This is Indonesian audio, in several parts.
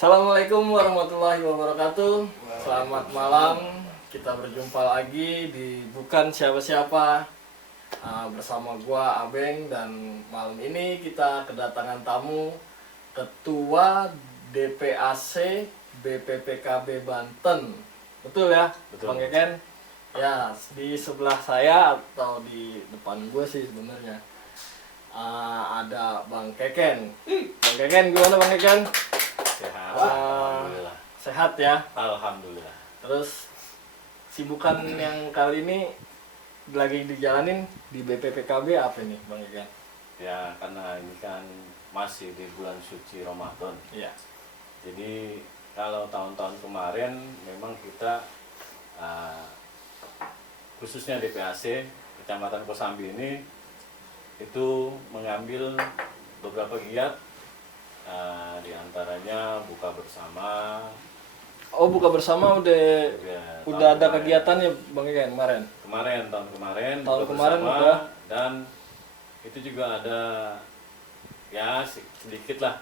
Assalamualaikum warahmatullahi wabarakatuh. Selamat malam. Kita berjumpa lagi di Bukan Siapa-Siapa bersama gua Abeng, dan malam ini kita kedatangan tamu Ketua DPAC BPPKB Banten. Betul ya? Betul. Bang Keken? Ya, di sebelah saya atau di depan gua sih sebenarnya ada Bang Keken. Bang Keken, gimana Bang Keken? Sehat, alhamdulillah. Sehat ya. Alhamdulillah. Terus sibukan yang kali ini lagi dijalanin di BPPKB apa nih Bang Igan? Ya, karena ini kan masih di bulan suci Ramadan. Iya. Jadi kalau tahun-tahun kemarin memang kita khususnya DPAC Kecamatan Kosambi ini itu mengambil beberapa giat, di antaranya buka bersama. Oh, buka bersama udah Ya, ada kemarin. kegiatannya Bang Igan kemarin. Tahun kemarin Tahun buka kemarin bersama, udah. dan itu juga ada ya sedikit lah.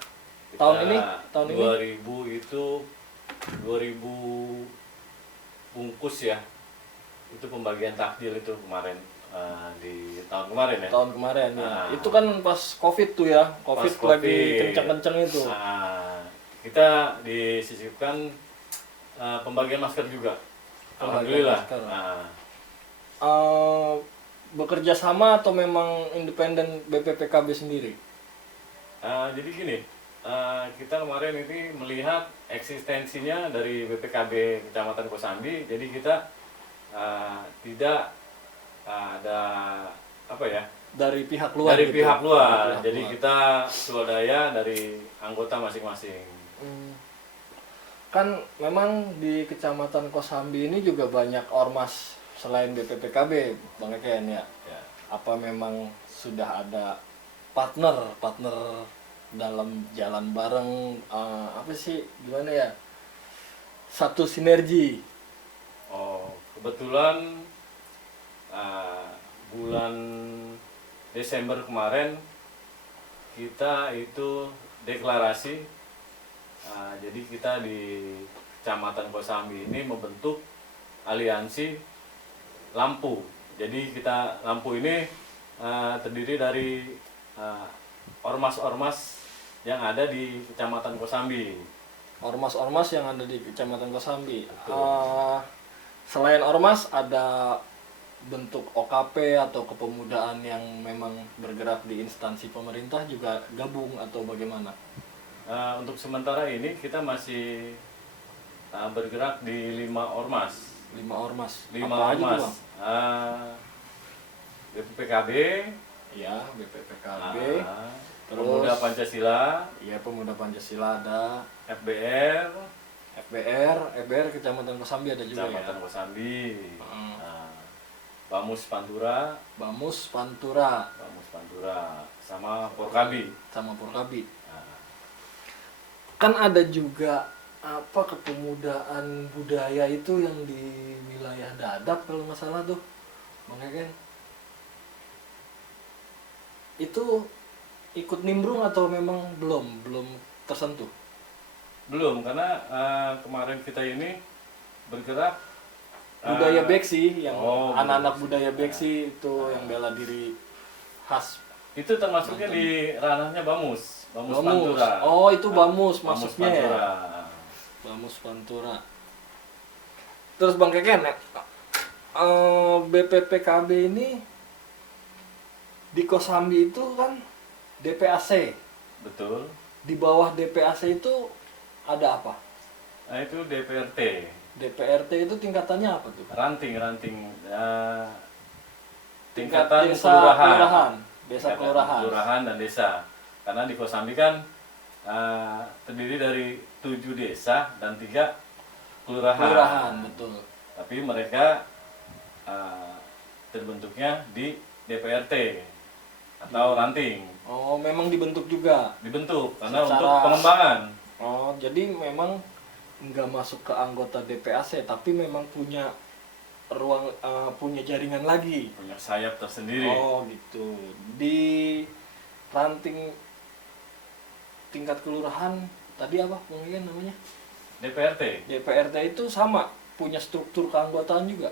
Kita Tahun ini 2000 itu 2000 bungkus ya. Itu pembagian takjil itu kemarin, di tahun kemarin ya. tahun kemarin ya. Ah. Itu kan pas Covid tuh ya. Covid Pas lagi kencang-kencang itu. Kita disisipkan pembagian masker juga. Pembagian Alhamdulillah. masker. Nah, Bekerja sama atau memang independen BPPKB sendiri? jadi gini, kita kemarin ini melihat eksistensinya dari BPKB Kecamatan Kosambi. Jadi kita tidak ada apa ya, Dari pihak luar. dari gitu. pihak luar. Dari pihak Jadi luar. kita swadaya dari anggota masing-masing. Kan memang di Kecamatan Kosambi ini juga banyak ormas selain BPPKB, Bang Eken ya. Ya. Apa memang sudah ada partner dalam jalan bareng, apa sih gimana ya? Satu sinergi. Oh, kebetulan bulan Desember kemarin kita itu deklarasi. Jadi kita di Kecamatan Kosambi ini membentuk aliansi Lampu. Jadi kita Lampu ini terdiri dari ormas-ormas yang ada di Kecamatan Kosambi. Ormas-ormas yang ada di Kecamatan Kosambi. Betul. Selain ormas ada bentuk OKP atau kepemudaan yang memang bergerak di instansi pemerintah juga gabung atau bagaimana? Untuk sementara ini kita masih bergerak di 5 ormas. 5 ormas. 5 Apa aja tuh, ormas. Bang? BPPKB, Ya, BPPKB. Terus Pemuda Pancasila, ya, Pemuda Pancasila ada, FBR, FBR Kecamatan Kosambi ada juga Kecamatan ya. Kosambi, Hmm. Bamus Pantura, Bamus Pantura sama Porkabi. sama Porkabi. Nah, Kan ada juga apa kepemudaan budaya itu yang di wilayah Dadap kalau nggak salah tuh, Bang Egen. Itu ikut nimbrung atau memang belum tersentuh? belum, karena kemarin kita ini bergerak Budaya beksi yang oh, anak-anak budaya budaya beksi. beksi itu yang bela diri khas itu termasuknya di ranahnya Bamus Pantura. Oh, itu Bamus Bamus maksudnya Pantura. ya. Bamus Pantura. Terus Bang Keken, BPPKB ini di Kosambi itu kan DPAC. Betul. Di bawah DPAC itu ada apa? Nah, itu DPRT. DPRT itu tingkatannya apa tuh? Ranting Tingkat tingkatan desa kelurahan. Desa Tingkatan kelurahan. kelurahan dan desa. Karena di Kosambi kan terdiri dari 7 desa dan 3 kelurahan. Kelurahan, betul. Tapi mereka terbentuknya di DPRT atau ranting. Oh, memang dibentuk juga. Dibentuk karena Secara- untuk pengembangan. Oh, jadi memang nggak masuk ke anggota DPAC, tapi memang punya ruang, punya jaringan lagi. Punya sayap tersendiri. Oh, gitu. Di ranting tingkat kelurahan tadi apa pengen namanya? DPRT DPRT itu sama punya struktur keanggotaan juga.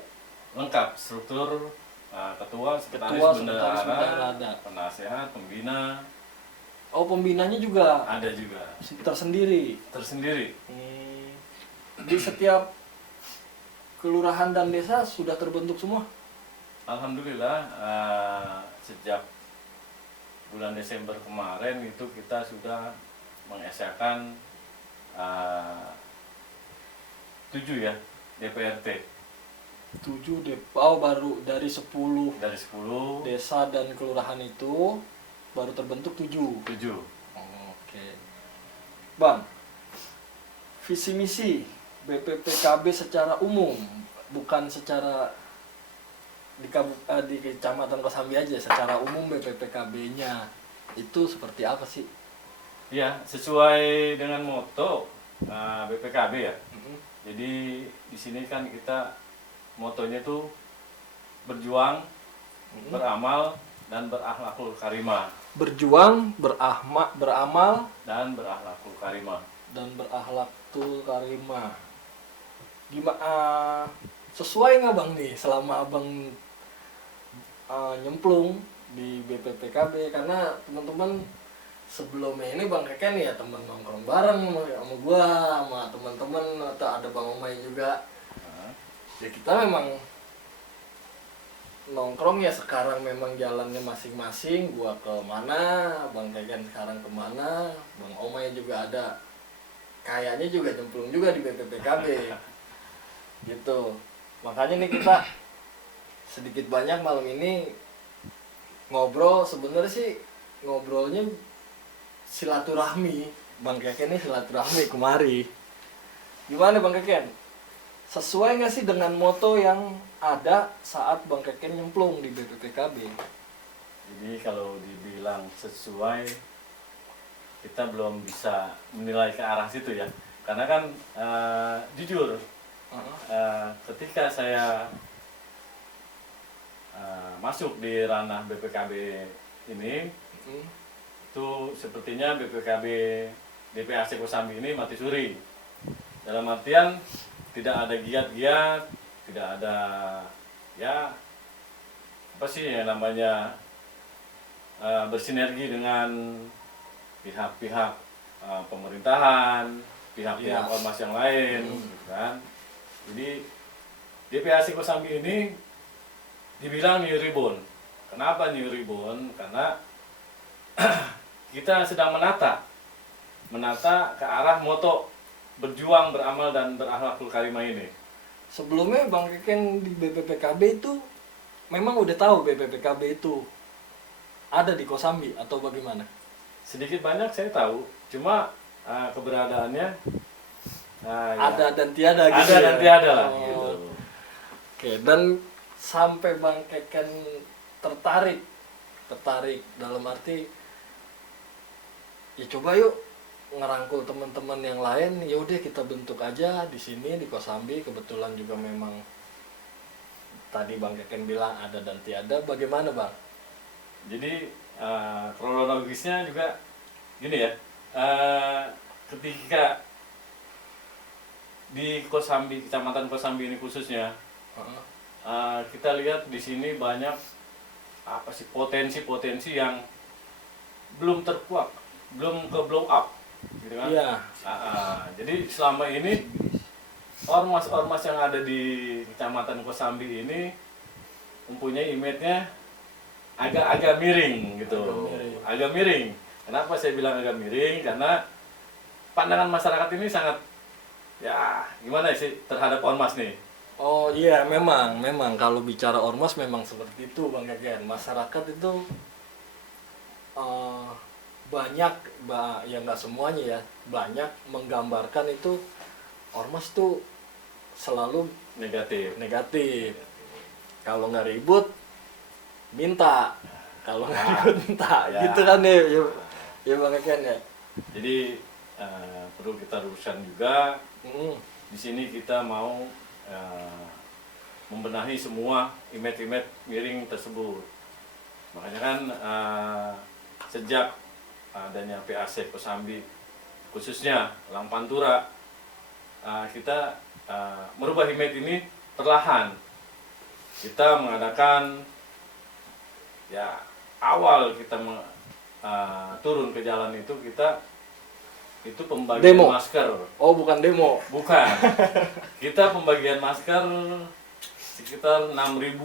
lengkap struktur, ketua, Ketua, sekretaris, sekretaris, bendahara ada. penasehat, pembina, Oh, pembinanya juga ada juga tersendiri. tersendiri. Di setiap kelurahan dan desa sudah terbentuk semua. Alhamdulillah, sejak bulan Desember kemarin itu kita sudah mengesahkan 7 ya DPRT 7 DPO baru dari 10 dari 10. desa dan kelurahan itu baru terbentuk 7. 7. Oke. Bang, visi misi BPPKB secara umum, bukan secara di Kecamatan Kosambi aja, secara umum BPPKB-nya itu seperti apa sih? Ya, sesuai dengan moto BPKB ya. Jadi di sini kan kita motonya tuh berjuang, beramal dan berakhlakul karimah. Berjuang, beramal Dan berakhlakul karimah. dan berakhlakul karimah. Gimana sesuai nggak bang nih selama abang nyemplung di BPPKB? Karena teman-teman sebelumnya ini bang Keken ya teman nongkrong bareng sama gua, sama teman-teman, atau ada bang Omay juga. Ya kita memang nongkrong ya, sekarang memang jalannya masing-masing, gua ke mana, bang Keken sekarang kemana, bang Omay juga ada kayaknya juga nyemplung juga di BPPKB gitu. Makanya nih kita sedikit banyak malam ini ngobrol, sebenarnya sih ngobrolnya silaturahmi. Bang Keken ini silaturahmi kemari. Gimana Bang Keken? Sesuai nggak sih dengan moto yang ada saat Bang Keken nyemplung di BPPKB? Jadi kalau dibilang sesuai, kita belum bisa menilai ke arah situ ya. Karena kan jujur, ketika saya masuk di ranah BPKB ini, itu sepertinya BPKB DPAC Kosambi ini mati suri. Dalam artian tidak ada giat-giat, tidak ada ya apa sih yang namanya bersinergi dengan pihak-pihak pemerintahan, pihak-pihak ormas yang lain, gitu kan. Jadi DPAC Kosambi ini dibilang new reborn. Kenapa new reborn? Karena kita sedang menata ke arah moto berjuang, beramal dan berakhlakul karimah ini. Sebelumnya Bang Keken di BPPKB itu memang udah tahu BPPKB itu ada di Kosambi atau bagaimana? Sedikit banyak saya tahu, cuma keberadaannya ada dan tiada gitu. Ada ya? dan tiada lah Oh. gitu. Oke, dan sampai Bang Keken tertarik dalam arti ya coba yuk ngerangkul teman-teman yang lain, ya udah kita bentuk aja di sini di Kosambi. Kebetulan juga memang tadi Bang Keken bilang ada dan tiada. Bagaimana Bang? Jadi kronologisnya juga gini ya, ketika di Kosambi, Kecamatan Kosambi ini khususnya, kita lihat di sini banyak apa sih potensi-potensi yang belum terkuak, belum ke blow up, gitu kan? Iya. Jadi selama ini ormas-ormas yang ada di Kecamatan Kosambi ini mempunyai image-nya agak miring gitu. Agak miring. Kenapa saya bilang agak miring? Karena pandangan masyarakat ini sangat ya gimana sih terhadap ormas nih. Oh iya, memang kalau bicara ormas memang seperti itu Bang Keken. Masyarakat itu banyak, ya nggak semuanya ya, banyak menggambarkan itu ormas tuh selalu negatif. Kalau nggak ribut minta, kalau nggak ribut minta, ya. gitu kan ya Bang Keken ya. Jadi perlu kita luruskan juga. Di sini kita mau membenahi semua image-image miring tersebut. Makanya kan sejak adanya PAC Kosambi khususnya Lang Pantura, kita merubah image ini perlahan. Kita mengadakan, ya awal kita turun ke jalan itu pembagian Demo? masker. Oh, bukan demo. Bukan. Kita pembagian masker sekitar 6.000.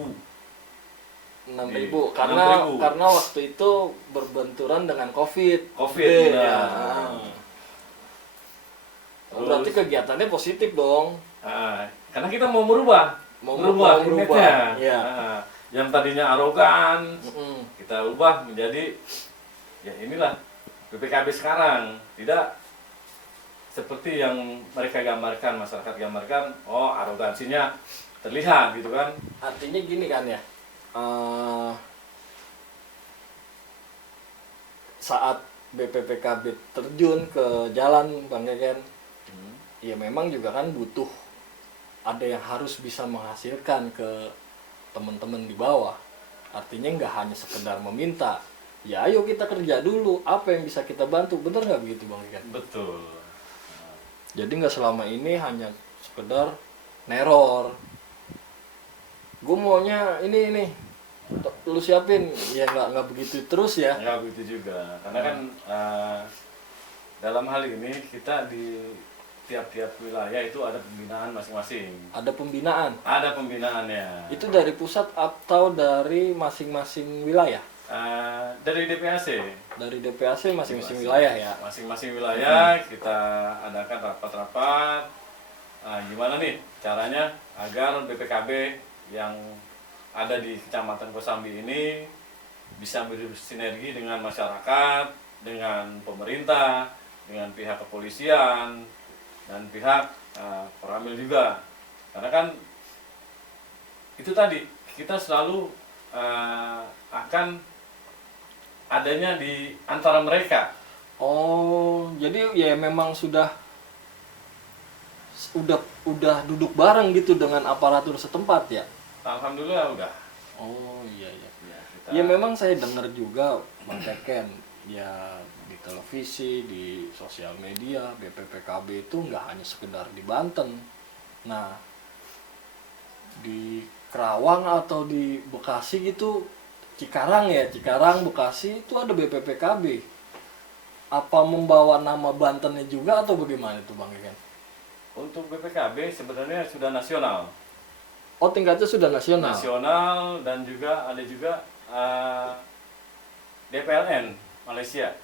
6.000 karena 6.000. karena waktu itu berbenturan dengan COVID. Covid, ya. nah. Oh, berarti kegiatannya positif dong. Karena kita mau merubah image-nya. Iya. Yang tadinya arogan, Mm-mm. kita ubah menjadi, ya inilah BPKB sekarang. Tidak seperti yang mereka gambarkan, masyarakat gambarkan, oh arogansinya terlihat gitu kan. Artinya gini kan ya, saat BPPKB terjun ke jalan Bang Keken, ya memang juga kan butuh ada yang harus bisa menghasilkan ke teman-teman di bawah. Artinya nggak hanya sekedar meminta, ya ayo kita kerja dulu, apa yang bisa kita bantu, bener nggak begitu Bang Keken? Betul. Jadi nggak selama ini hanya sekedar neror. Gue maunya ini, lu siapin, ya nggak begitu terus ya. Ya begitu juga, karena kan dalam hal ini kita di tiap-tiap wilayah itu ada pembinaan masing-masing. Ada pembinaan. Ada pembinaannya. Itu dari pusat atau dari masing-masing wilayah? Dari DPAC. Dari DPAC masing-masing wilayah ya. Masing-masing wilayah kita adakan rapat-rapat. Gimana nih caranya agar BPKB yang ada di Kecamatan Kosambi ini bisa bersinergi dengan masyarakat, dengan pemerintah, dengan pihak kepolisian, dan pihak Koramil juga. Karena kan itu tadi kita selalu akan adanya di antara mereka. Oh, jadi ya memang udah duduk bareng gitu dengan aparatur setempat ya. Alhamdulillah udah. Oh iya. Ya, kita, Ya memang saya dengar juga Bang Keken ya di televisi, di sosial media BPPKB itu nggak hanya sekedar di Banten. Nah, di Kerawang atau di Bekasi gitu, Cikarang, Bekasi itu ada BPPKB. Apa membawa nama Bantennya juga atau bagaimana itu Bang Keken? untuk BPKB sebenarnya sudah nasional. Oh, tingkatnya sudah nasional. Nasional dan juga ada juga DPLN Malaysia.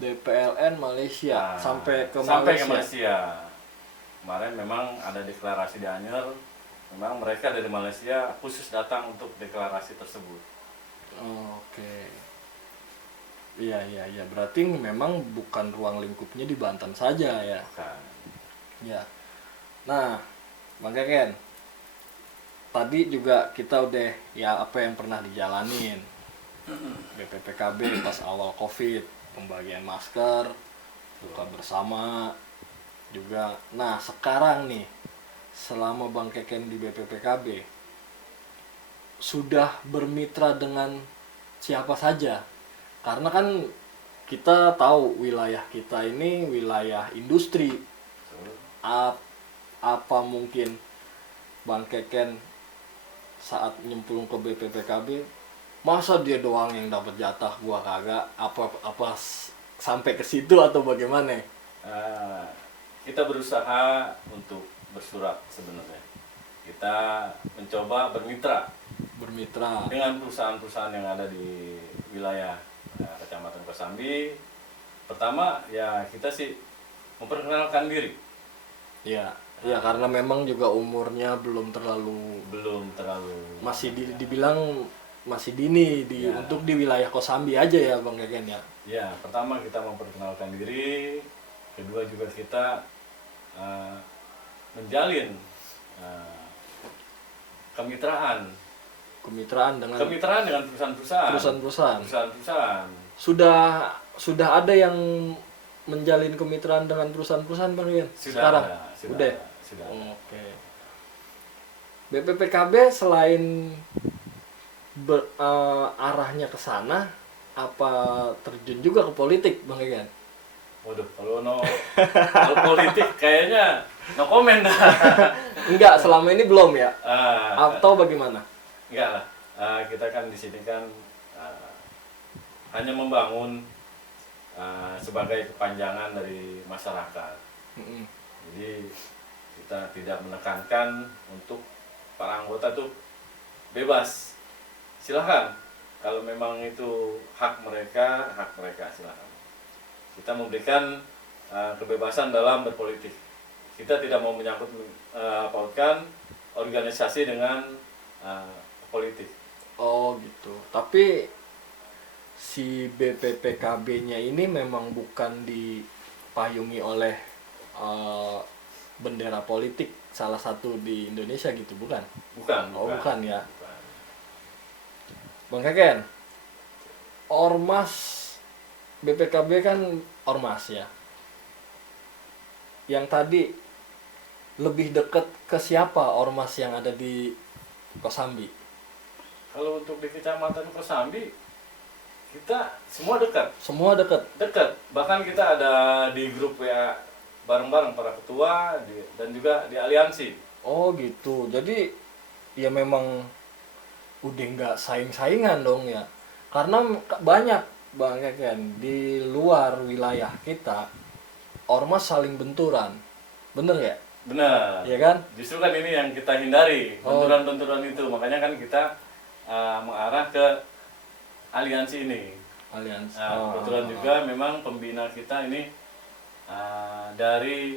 DPLN Malaysia sampai ke Malaysia. Kemarin memang ada deklarasi di Anyer. Memang mereka dari Malaysia khusus datang untuk deklarasi tersebut. Oke. Iya. Berarti memang bukan ruang lingkupnya di Banten saja ya. Bukan. Ya. Nah, Bang Keken, tadi juga kita udah ya apa yang pernah dijalanin. BPPKB pas awal COVID, pembagian masker, buka bersama juga. Nah, sekarang nih selama Bang Keken di BPPKB sudah bermitra dengan siapa saja? Karena kan kita tahu wilayah kita ini wilayah industri. Apa mungkin Bang Keken saat nyemplung ke BPPKB, masa dia doang yang dapat jatah, gua kagak? Apa sampai ke situ atau bagaimana? Kita berusaha untuk bersurat sebenarnya. Kita mencoba bermitra dengan perusahaan-perusahaan yang ada di wilayah Kecamatan Kosambi. Pertama ya kita sih memperkenalkan diri. Ya karena memang juga umurnya belum terlalu masih dibilang masih dini untuk di wilayah Kosambi aja ya Bang Keken ya. Ya, pertama kita memperkenalkan diri, kedua juga kita menjalin kemitraan dengan perusahaan-perusahaan. Sudah ada yang menjalin kemitraan dengan perusahaan-perusahaan Bang Keken sekarang? Sudah. Oke. BPPKB selain arahnya ke sana, apa terjun juga ke politik Bang Keken? Waduh, kalau politik kayaknya no comment dah. Enggak, selama ini belum ya? Ah, Atau bagaimana? enggak lah. Kita kan di sini kan hanya membangun sebagai kepanjangan dari masyarakat. Mm-mm. Jadi kita tidak menekankan untuk para anggota tuh bebas. Silahkan. Kalau memang itu hak mereka silahkan. Kita memberikan kebebasan dalam berpolitik. Kita tidak mau menyangkut pautkan organisasi dengan politik. Oh gitu. Tapi si BPPKB-nya ini memang bukan dipayungi oleh bendera politik salah satu di Indonesia gitu, bukan? Bukan. Oh bukan ya. Bukan. Bang Keken, ormas BPKB kan ormas ya. Yang tadi lebih dekat ke siapa ormas yang ada di Kosambi? Kalau untuk di Kecamatan Kosambi, kita semua dekat. Semua dekat. Dekat. Bahkan kita ada di grup WA bareng-bareng para ketua dan juga di aliansi. Oh gitu. Jadi ya memang udah nggak saing-saingan dong ya. Karena banyak Bang Keken di luar wilayah kita ormas saling benturan. Bener ya? Benar. Iya kan? Justru kan ini yang kita hindari, Oh. benturan-benturan itu. Makanya kan kita mengarah ke aliansi ini. Aliansi. Kebetulan juga memang pembina kita ini dari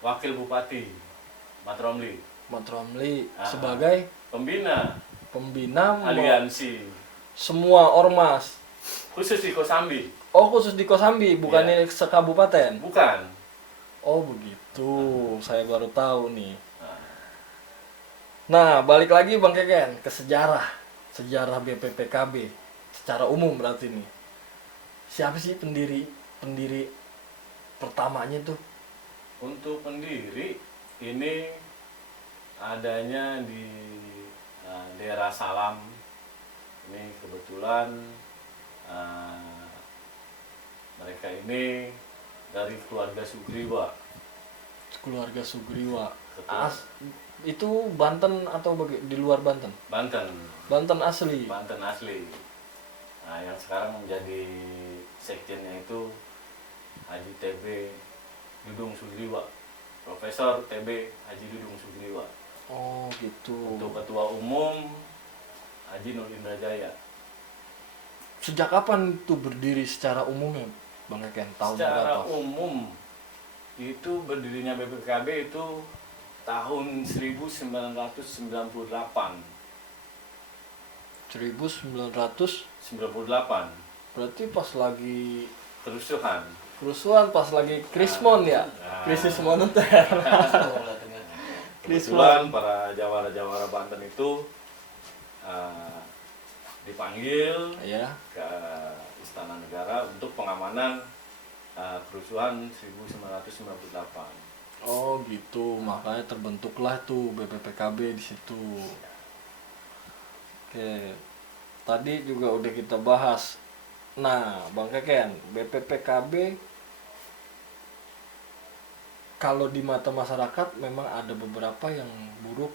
Wakil Bupati Mat Romli. Mat Romli Ah. sebagai Pembina pembina aliansi semua ormas. khusus di Kosambi. Oh khusus di Kosambi, bukannya sekabupaten? Bukan. Oh begitu, saya baru tahu nih. Nah, Nah balik lagi Bang Keken ke sejarah BPPKB secara umum berarti nih. Siapa sih pendiri pertamanya tuh? untuk pendiri ini adanya di daerah Salam. Ini kebetulan mereka ini dari keluarga Sugriwa. Keluarga Sugriwa. Betul. Itu Banten atau di luar Banten? Banten. Banten asli. Banten asli. Nah, yang sekarang menjadi sekjennya itu Haji TB Dudung Sugriwa. Profesor TB Haji Dudung Sugriwa. Oh gitu. Untuk ketua umum Haji Nur Indrajaya. Sejak kapan itu berdiri secara umumnya Bang Keken? Tahun Secara berapa? umum itu berdirinya BPKB itu tahun 1998. 1900 98 berarti pas lagi kerusuhan. pas lagi krismon ya, krisis moneter. Kebetulan para jawara-jawara Banten itu dipanggil Ya. ke Istana Negara untuk pengamanan kerusuhan 1998. Oh gitu, makanya terbentuklah tuh BPPKB di situ. Oke, tadi juga udah kita bahas. Nah, Bang Keken, BPPKB kalau di mata masyarakat memang ada beberapa yang buruk,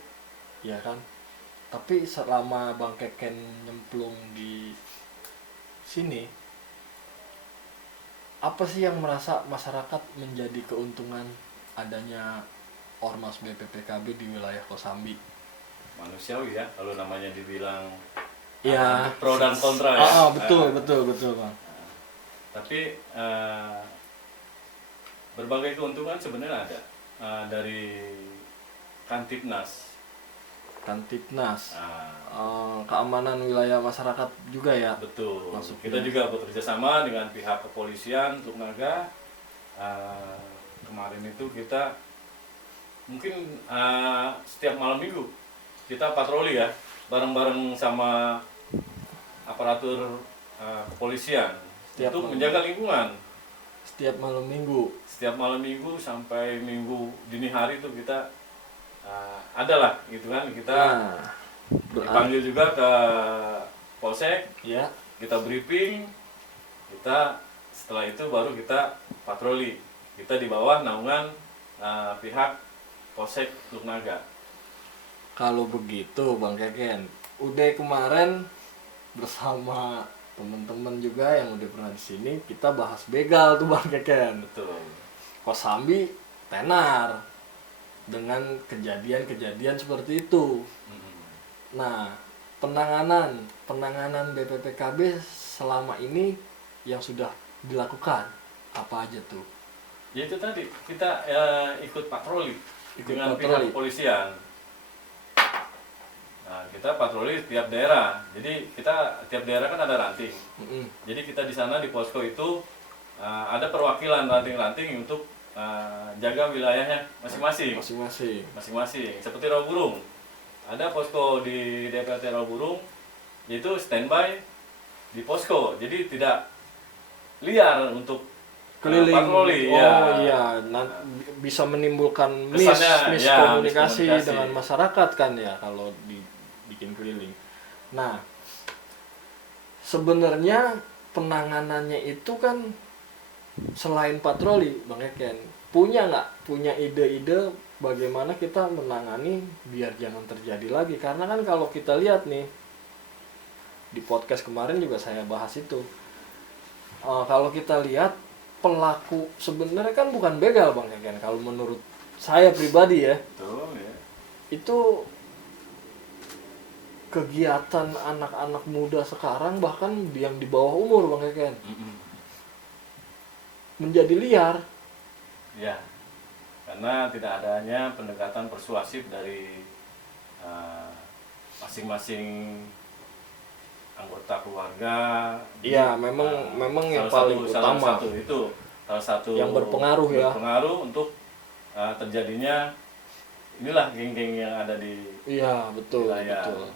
ya kan? Tapi selama Bang Keken nyemplung di sini, apa sih yang merasa masyarakat menjadi keuntungan adanya ormas BPPKB di wilayah Kosambi? Manusiawi ya kalau namanya dibilang Ya, pro dan kontra ya. betul Bang. Tapi berbagai keuntungan sebenarnya ada dari Kantipnas. Kantipnas, Nah, keamanan wilayah masyarakat juga ya. betul. Masuknya. Kita juga bekerja sama dengan pihak kepolisian Lugnaga. Kemarin itu kita mungkin setiap malam minggu kita patroli ya bareng-bareng sama aparatur kepolisian Setiap untuk malam. menjaga lingkungan. Setiap malam minggu. Setiap malam minggu sampai minggu dini hari itu kita adalah gitu kan kita Nah, dipanggil juga ke polsek, ya. kita briefing, kita setelah itu baru kita patroli. Kita di bawah naungan pihak Polsek Teluk Naga. Kalau begitu Bang Keken, udah kemarin bersama teman-teman juga yang udah pernah di sini kita bahas begal tuh Bang Keken. Betul. Kosambi tenar dengan kejadian-kejadian seperti itu. Nah, penanganan BPPKB selama ini yang sudah dilakukan apa aja tuh? Ya itu tadi kita ikut patroli dengan patroli. pihak kepolisian. Nah, kita patroli tiap daerah. Jadi kita tiap daerah kan ada ranting. Jadi kita di sana di posko itu ada perwakilan ranting-ranting untuk jaga wilayahnya masing-masing. Masing-masing. Seperti Rawaburung. Ada posko di DPRT Rawaburung, yaitu standby di posko. Jadi tidak liar untuk keliling patroli. Iya, bisa menimbulkan Kesannya, miskomunikasi miskomunikasi dengan masyarakat kan ya kalau dibikin keliling. Nah, sebenarnya penanganannya itu kan selain patroli, Bang Eken, punya ide-ide bagaimana kita menangani biar jangan terjadi lagi? Karena kan kalau kita lihat nih di podcast kemarin juga saya bahas itu, kalau kita lihat pelaku sebenarnya kan bukan begal Bang Eken, kalau menurut saya pribadi ya. Betul, ya. Itu kegiatan anak-anak muda sekarang bahkan yang di bawah umur Bang Eken menjadi liar. Ya, karena tidak adanya pendekatan persuasif dari masing-masing anggota keluarga. Iya, memang yang paling utama salah satu yang berpengaruh untuk terjadinya inilah geng-geng yang ada di iya betul. wilayah. Betul.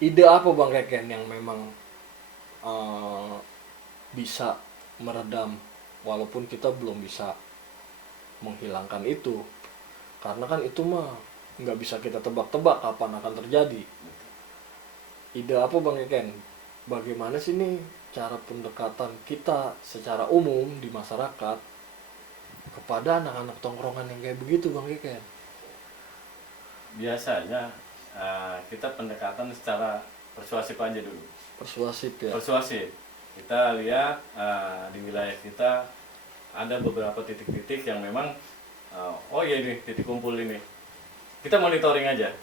Ide apa Bang Keken yang memang bisa meredam walaupun kita belum bisa menghilangkan itu, karena kan itu mah nggak bisa kita tebak-tebak kapan akan terjadi. Ide apa Bang Keken? Bagaimana sih nih cara pendekatan kita secara umum di masyarakat kepada anak-anak tongkrongan yang kayak begitu Bang Keken? Biasanya kita pendekatan secara persuasif aja dulu. Persuasif ya. Persuasif. Kita lihat di wilayah kita ada beberapa titik-titik yang memang oh iya ini titik kumpul ini. Kita monitoring aja.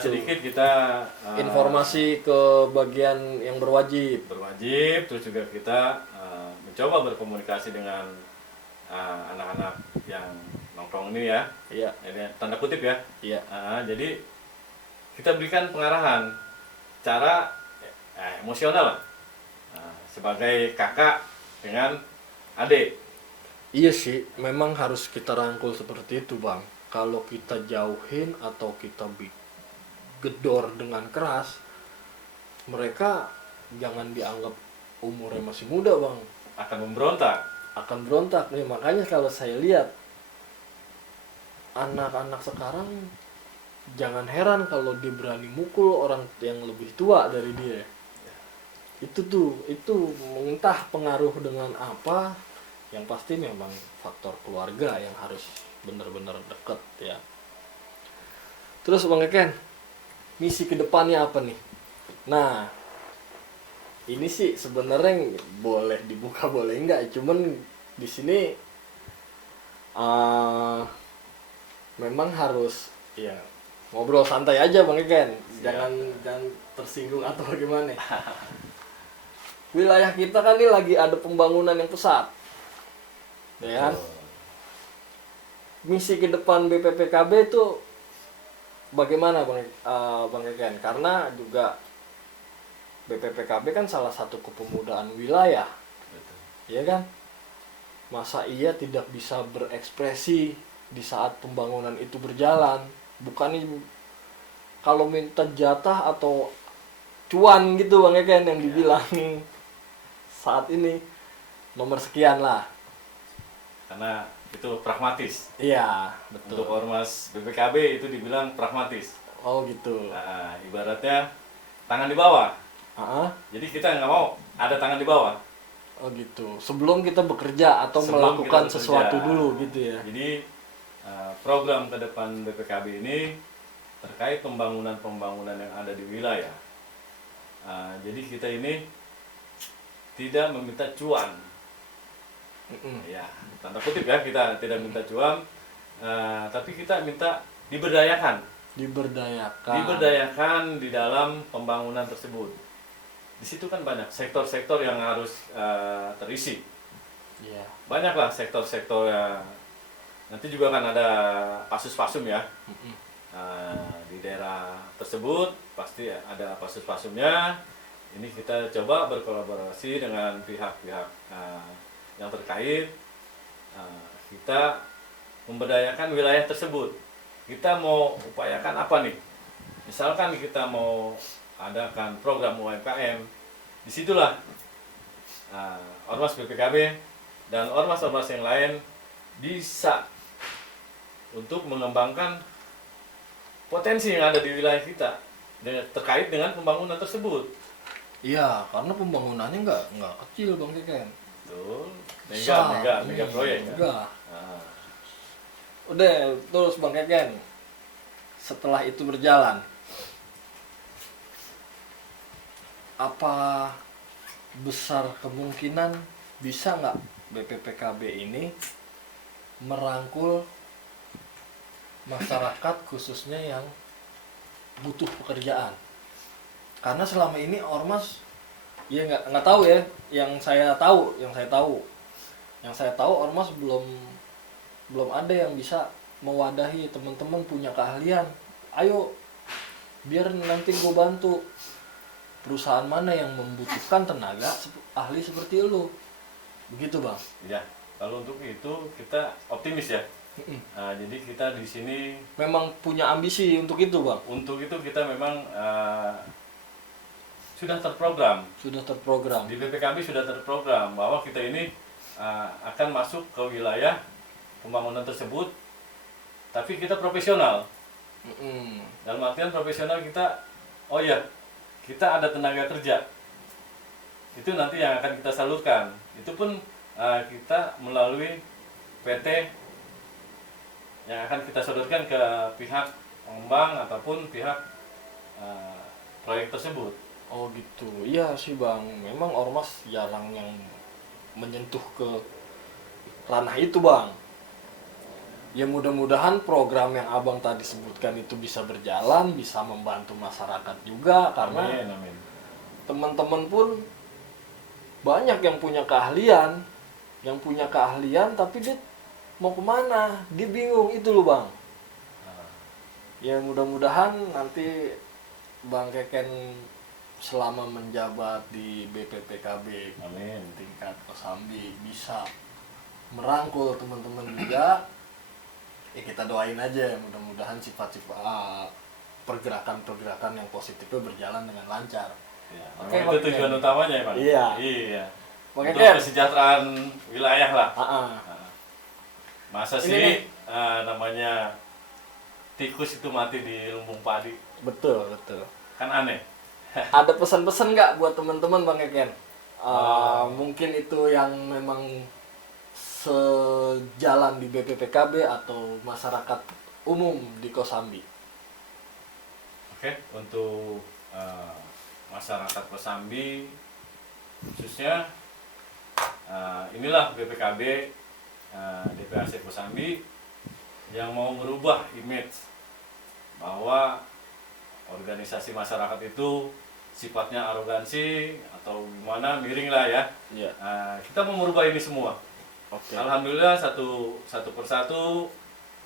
Sedikit kita informasi ke bagian yang berwajib, terus juga kita mencoba berkomunikasi dengan anak-anak yang nongkrong ini ya. Iya. Ini tanda kutip ya. Iya. Jadi kita berikan pengarahan cara emosional lah, sebagai kakak dengan adik. Iya sih, memang harus kita rangkul seperti itu Bang. Kalau kita jauhin atau kita gedor dengan keras, mereka jangan dianggap umurnya masih muda Bang, Akan memberontak. nih. Makanya kalau saya lihat anak-anak sekarang, jangan heran kalau dia berani mukul orang yang lebih tua dari dia. Itu entah pengaruh dengan apa, yang pasti memang faktor keluarga yang harus benar-benar deket ya. Terus Bang Keken, misi kedepannya apa nih? Nah, ini sih sebenarnya boleh dibuka boleh enggak, cuman di sini memang harus ya ngobrol santai aja Bang Keken, jangan tersinggung atau bagaimana. Wilayah kita kan ini lagi ada pembangunan yang pesat, ya kan? Misi ke depan BPPKB itu bagaimana Bang Keken? Karena juga BPPKB kan salah satu kepemudaan wilayah, ya kan? Masa iya tidak bisa berekspresi di saat pembangunan itu berjalan? Bukan kalau minta jatah atau cuan gitu Bang Keken yang dibilang saat ini nomor sekian lah. Karena itu pragmatis. Iya, betul. Untuk ormas BPKB itu dibilang pragmatis. Oh gitu. Ibaratnya tangan di bawah. Uh-huh. Jadi kita nggak mau ada tangan di bawah. Oh gitu. Sebelum kita bekerja atau Sebelum melakukan kita bekerja. sesuatu dulu gitu ya. Jadi program ke depan BPKB ini terkait pembangunan yang ada di wilayah. Jadi kita ini tidak meminta cuan, ya tanda kutip ya, kita tidak minta cuan, tapi kita minta diberdayakan Diberdayakan. di dalam pembangunan tersebut. Di situ kan banyak sektor-sektor yang harus terisi. Iya. Banyaklah sektor-sektor yang nanti juga kan ada pasus-pasum ya. Di daerah tersebut pasti ada pasus-pasumnya. Ini kita coba berkolaborasi dengan pihak-pihak yang terkait. Kita memberdayakan wilayah tersebut. Kita mau upayakan apa nih? Misalkan kita mau adakan program UMKM, disitulah Ormas BPKB dan ormas-ormas yang lain bisa untuk mengembangkan potensi yang ada di wilayah kita terkait dengan pembangunan tersebut. Iya, karena pembangunannya nggak kecil Bang Keken. Betul. Besar. Mega proyek kan. Mega. Udah, terus Bang Keken. Setelah itu berjalan, apa besar kemungkinan bisa nggak BPPKB ini merangkul masyarakat khususnya yang butuh pekerjaan? Karena selama ini ormas ya nggak tahu ya, yang saya tahu ormas belum ada yang bisa mewadahi teman-teman punya keahlian. Ayo biar nanti gue bantu. Perusahaan mana yang membutuhkan tenaga ahli seperti lu, begitu Bang? Ya, kalau untuk itu kita optimis ya. Jadi kita di sini Memang punya ambisi untuk itu Bang? untuk itu kita memang sudah terprogram. Di BPKB sudah terprogram bahwa kita ini akan masuk ke wilayah pembangunan tersebut, tapi kita profesional. Dalam artian profesional kita, oh ya, kita ada tenaga kerja. Itu nanti yang akan kita salurkan. Itu pun kita melalui PT yang akan kita sodorkan ke pihak pengembang ataupun pihak proyek tersebut. Oh gitu, iya sih Bang. Memang ormas jarang yang menyentuh ke ranah itu Bang. Ya mudah-mudahan program yang Abang tadi sebutkan itu bisa berjalan, bisa membantu masyarakat juga. Karena Amin. teman-teman pun banyak yang punya keahlian, tapi dia mau kemana? Dia bingung, itu loh Bang. Ya mudah-mudahan nanti Bang Keken selama menjabat di BPPKB Amin. tingkat Kosambi bisa merangkul teman-teman juga. Ya kita doain aja, mudah-mudahan sifat-sifat pergerakan-pergerakan yang positifnya berjalan dengan lancar. Ya, Oke, itu tujuan utamanya ya Bang. Iya. Untuk Keken. kesejahteraan wilayah lah. Ini Masa sih nih. namanya tikus itu mati di lumbung padi, Betul. kan aneh. Ada pesan-pesan nggak buat teman-teman Bang Keken? Mungkin itu yang memang sejalan di BPPKB atau masyarakat umum di Kosambi. Oke, untuk masyarakat Kosambi khususnya inilah BPKB DPAC Kosambi yang mau merubah image bahwa organisasi masyarakat itu sifatnya arogansi atau gimana, miring lah ya. Iya. Kita mau merubah ini semua. Oke. Alhamdulillah satu persatu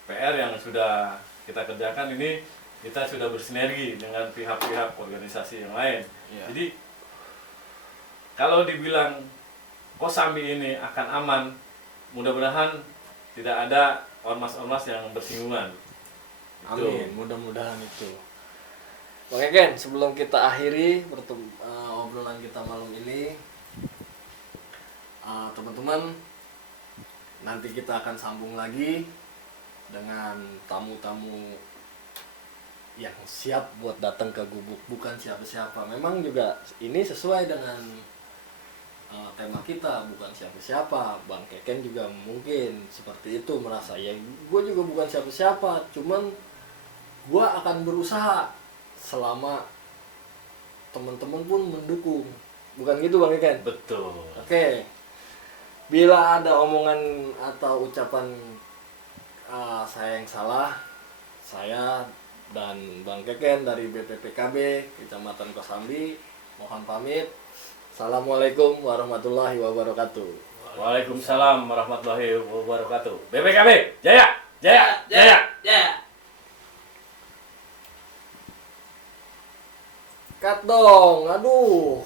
PR yang sudah kita kerjakan ini kita sudah bersinergi dengan pihak-pihak organisasi yang lain. Iya. Jadi kalau dibilang Kosambi ini akan aman, mudah-mudahan tidak ada ormas-ormas yang bersinggungan. Itu. Amin, mudah-mudahan itu. Oke Ken, sebelum kita akhiri obrolan kita malam ini, teman-teman, nanti kita akan sambung lagi dengan tamu-tamu yang siap buat datang ke Gubuk, bukan siapa-siapa. Memang juga ini sesuai dengan tema kita bukan siapa-siapa. Bang Keken juga mungkin seperti itu merasa, ya gue juga bukan siapa-siapa, cuman gue akan berusaha selama teman-teman pun mendukung. Bukan gitu Bang Keken? Betul. Oke. Bila ada omongan atau ucapan saya yang salah, saya dan Bang Keken dari BPPKB Kecamatan Kosambi mohon pamit. Assalamualaikum warahmatullahi wabarakatuh. Waalaikumsalam warahmatullahi wabarakatuh. BPKB, jaya, jaya, jaya. Ya. Cut dong, aduh.